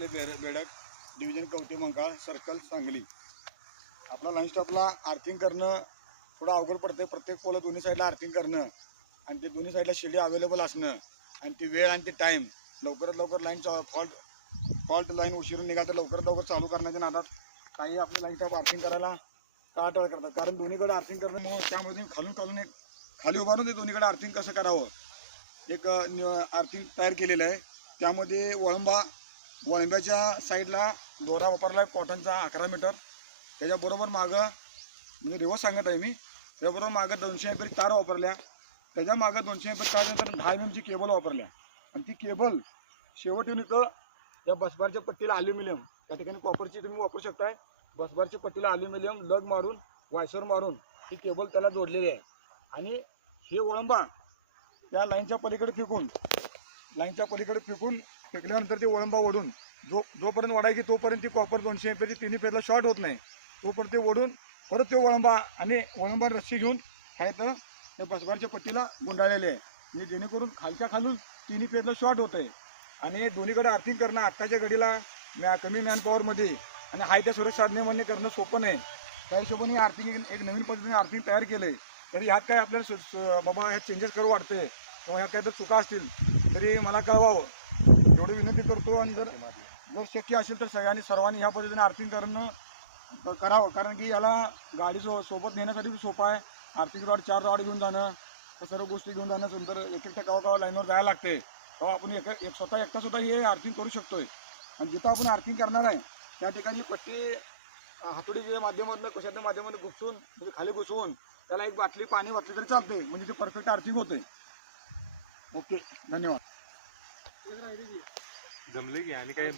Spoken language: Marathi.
तालुक्यातले बेडक डिव्हिजन कवठे मंकाळ सर्कल सांगली. आपला लाईन स्टॉपला आर्थिंग करणं थोडं अवघड पडते. प्रत्येक पोल दोन्ही साईडला आर्थिंग करणं आणि ते दोन्ही साईडला शिडी अवेलेबल असणं आणि ती वेळ आणि ती टाईम लवकरात लवकर लाईन फॉल्ट लाईन उशिरून निघाल तर लवकरात लवकर चालू करण्याच्या नादात काही आपली लाईन स्टॉप आर्थिंग करायला टाळाटाळ करतात. कारण दोन्हीकडे आर्थिंग करणं त्यामध्ये खालून एक खाली उभारून ते दोन्हीकडे आर्थिंग कसं करावं एक आर्थिंग तयार केलेलं आहे. त्यामध्ये वळंब्याच्या साईडला दोरा वापरला आहे कॉटनचा 11 मीटर. त्याच्याबरोबर मागं म्हणजे रिवर्स सांगत आहे मी, त्याच्याबरोबर मागं 200 एम्पेअर तार वापरल्या. त्याच्या मागं 200 एम्पेअर तारनंतर 10 mm ची केबल वापरल्या आणि ती केबल शेवटून इथं या बसबारच्या पट्टीला ॲल्युमिनियम त्या ठिकाणी कॉपरची तुम्ही वापरू शकताय. बसबारच्या पट्टीला ॲल्युमिनियम लग मारून वायसर मारून ही केबल त्याला जोडलेली आहे आणि हे वळंबा त्या लाईनच्या पलीकडे फेकून फेकल्यानंतर ते वळंबा ओढून जोपर्यंत ओढायची तोपर्यंत ती कॉपर 200 एम्पेअरची तिन्ही फेजला शॉर्ट होत नाही तोपर्यंत ते ओढून परत ते वळंबा रस्सी घेऊन काय तर त्या बसबारच्या पट्टीला गुंडाळलेले आहे. म्हणजे जेणेकरून खालून तिन्ही फेजला शॉर्ट होत आहे आणि दोन्हीकडे आर्थिंग करणं आत्ताच्या घडीला कमी मॅनपॉवरमध्ये आणि हाय त्या सुरक्षा साधनेमध्ये करणं सोपं नाही. त्या हिशोबाने आर्थिंग एक नवीन पद्धतीने आर्थिंग तयार केलं आहे. तरी ह्यात काय आपल्याला बाबा ह्यात चेंजेस करू वाटते किंवा ह्यात काय तर चुका असतील तरी मला कळवावं एवढी विनंती करतो. आणि जर शक्य असेल तर सर्वांनी ह्या पद्धतीने आर्थिंग करावं. कारण की याला गाडी सोबत नेण्यासाठी सोपं आहे. आर्थिंग रॉड 4 रॉड घेऊन जाणं त्या सर्व गोष्टी घेऊन जाणं नंतर एक गावा लाईनवर जायला लागते तेव्हा आपण एकटा सुद्धा हे आर्थिंग करू शकतोय. आणि जिथं आपण आर्थिंग करणार आहे त्या ठिकाणी पट्टी हातोडीच्या माध्यमातून कशाच्या माध्यमातून घुसून म्हणजे खाली घुसवून त्याला एक बाटली पाणी वाटली तरी चालते म्हणजे ते परफेक्ट आर्थिंग होते. ओके, धन्यवाद. जमले की आणि काय